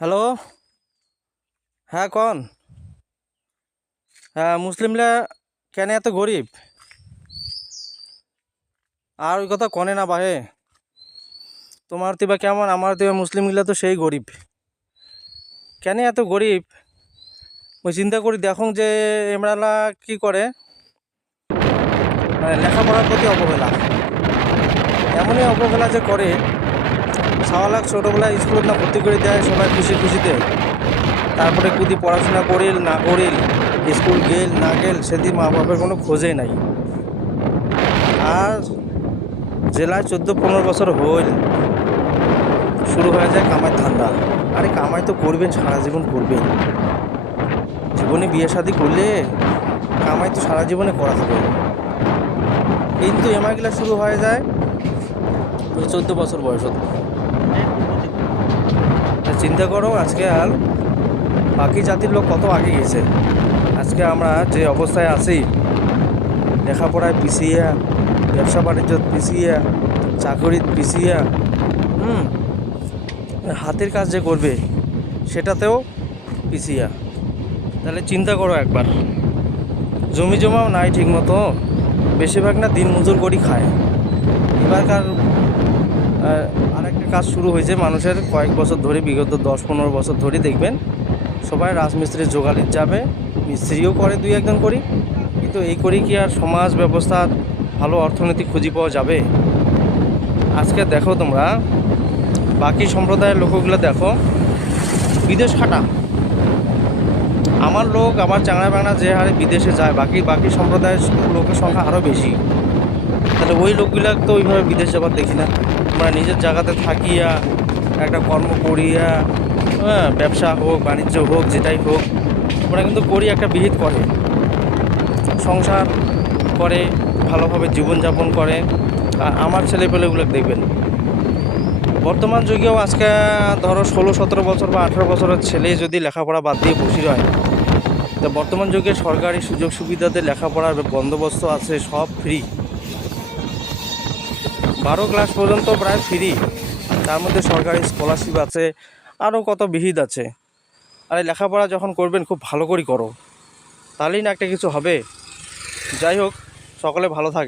Hello. হ্যাঁ কন। হ্যাঁ মুসলিমরা কেন এত গরিব? আর ওই কথা কনে না বাহে। তোমার তিবা কেমন, আমার তিবা মুসলিমগুলা তো সেই গরিব। কেন এত গরিব ওই চিন্তা করি দেখুন যে এমরালা কি করে, মানে লেখাপড়ার প্রতি অবহেলা। এমনই অবহেলা যে করে, সাওয়ালাক ছোটোবেলায় স্কুলত না ভর্তি করে দেয় সবাই খুশি খুশিতে। তারপরে কুদি পড়াশোনা করিল না করিল, স্কুল গেল না গেল, সেদিন মা বাপের কোনো খোঁজেই নাই। আর জেলায় 14-15 বছর হইল শুরু হয়ে যায় কামাই ধান্দা। আরে কামাই তো করবেন, সারা জীবন করবেন। জীবনে বিয়ে শাদি করলে কামাই তো সারা জীবনে করা হবে, কিন্তু এমআইগুলা শুরু হয়ে যায় ওই 14 বছর বয়সত। চিন্তা করো আজকে আর বাকি জাতির লোক কত আগে গেছে। আজকে আমরা যে অবস্থায় আছি, লেখাপড়ায় পিছিয়ে, ব্যবসা বাণিজ্যত পিছিয়ে, চাকরিত পিছিয়ে, হাতের কাজ যে করবে সেটাতেও পিছিয়ে। তাহলে চিন্তা করো একবার, জমি জমাও নাই ঠিক মতো, বেশিরভাগ না দিন মজুর করি খায়। এবারকার আরেকটা কাজ শুরু হয়েছে মানুষের কয়েক বছর ধরে, বিগত 10-15 বছর ধরে দেখবেন সবাই রাজমিস্ত্রির জোগাড়িত যাবে, মিস্ত্রিও করে দুই একজন করি, কিন্তু এই করি কি আর সমাজ ব্যবস্থা ভালো অর্থনীতি খুঁজে পাওয়া যাবে? আজকে দেখো তোমরা বাকি সম্প্রদায়ের লোকগুলো দেখো, বিদেশ খাটা। আমার লোক, আমার চাংড়া বাংলা যে হারে বিদেশে যায়, বাকি বাকি সম্প্রদায়ের লোকের সংখ্যা আরও বেশি। তাহলে ওই লোকগুলা তো ওইভাবে বিদেশ যাবার দেখি না। আমরা নিজের জায়গাতে থাকিয়া একটা কর্ম করিয়া, হ্যাঁ, ব্যবসা হোক বাণিজ্য হোক যেটাই হোক, ওরা কিন্তু করি একটা বিহিত করে, সংসার করে, ভালোভাবে জীবনযাপন করে। আর আমার ছেলেপেলেগুলো দেখবেন বর্তমান যুগেও আজকে ধরো 16-17 বছর বা 18 বছরের ছেলে যদি লেখাপড়া বাদ দিয়ে বসে রয়, তো বর্তমান যুগে সরকারি সুযোগ সুবিধাতে লেখাপড়ার বন্দোবস্ত আছে, সব ফ্রি। 12 ক্লাস পর্যন্ত প্রায় ফ্রি, তার মধ্যে সরকারি স্কলারশিপ আছে, আরও কত বিহিত আছে। আর এই লেখাপড়া যখন করবেন খুব ভালো করে করো, তাহলেই না একটা কিছু হবে। যাই হোক, সকলে ভালো থাকে।